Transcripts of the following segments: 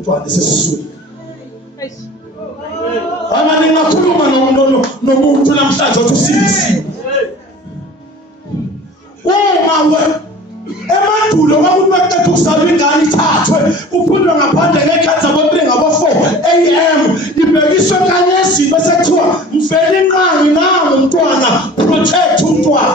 umntwana esesiswini. Ama ningakhuluma nomuntu namhlanje othi usilisiwe. Uma emandulo kwakuqeda ukusaba ingane ithathwe kuphundwa ngaphandle ngekhathi zabo3 ngabo4 AM ibhekiswe kanyesi bese kuthiwa mfela inqangi nangu umntwana protect umntwana.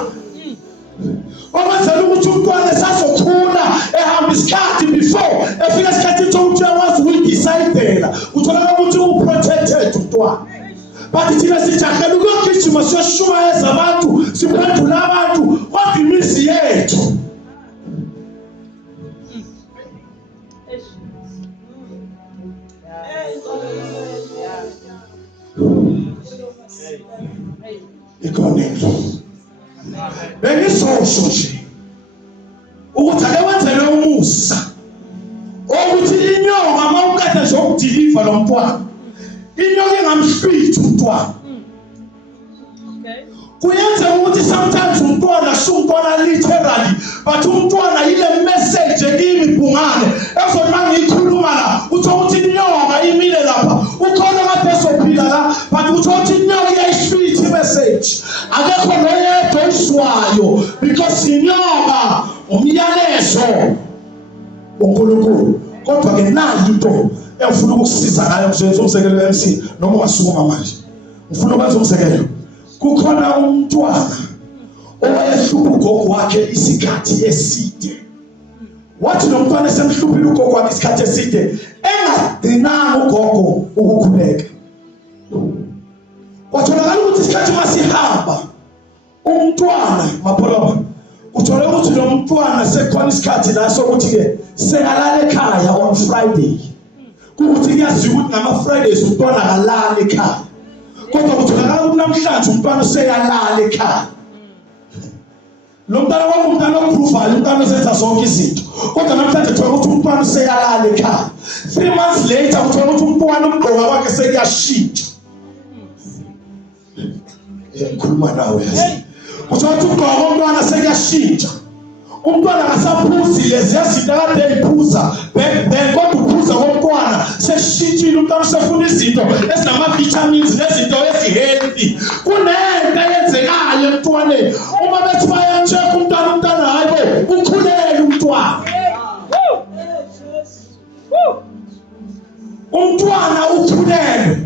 Okwenzela ukuthi umntwana esazokhula ehamba isikhathi before efika isikhathi sokuthi wazi ukudecide uthola ukuthi uprotected umntwana. But thina sijahlela ukugijima siyoshumayeza abantu siphendula abantu kodwa imizi yethu ikonelo bengisosho nje ukuthi ake wenzele umusa ukuthi inyonga mawukade nje ukudeliver lo mntwana inyonga engamhlwithi umntwana. Kuyenza ukuthi sometimes umntwana sumntwana literally but umntwana yile message kimi bungane ezona ngikhuluma la uthi inyonga imile lapha ukhona kade esophila la but uthi inyonga iyayishwithi message akekho noyedwa iswayo because inyonga umyalezo uNkulunkulu. Kodwa ke nayi into efuna ukusiza ngayo msebenzi umsekelo MC noma ungasukuma manje ngifuna ukwenza umsekelo. Kukhona umntwana owayehlupha ugogo wakhe isikhathi eside. Wathi lo mntwana esemhluphile ugogo wakhe isikhathi eside engadinanga ugogo ukukhuleka. Watholakala ukuthi isikhathi masihamba umntwana mapholoba uthola ukuthi lo mntwana sekhona isikhathi la sokuthi ke seyalala ekhaya on Friday. Kuthi kuyaziwa ukuthi ngama Fridays umntwana akalala ekhaya. Kodwa kutholakala ukuthi namhlanje umntwana useyalala ekhaya. Lo mntwana wangumntwana oproval umntwana osenza zonke izinto. Kodwa namhlanje uthola ukuthi umntwana useyalala ekhaya. 3 months later uthola ukuthi umntwana ugqoka kwakhe sekuyashintsha. Ngikhuluma nawe yazi. Uthola ukuthi ugqoka komntwana sekuyashintsha. Umntwana akasaphuzi lezi yazinto akade eyiphuza. Kodwa ukuphuza komntwana seshintshile umntwana usefuna izinto ezinama vitamins nezinto ezihealthy. Kunento eyenzekayo emntwaneni. Uma bethi bayacheck umntwana hayibo ukhulele umntwana. Umntwana ukhulele.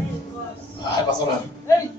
Hayi basona. Hey.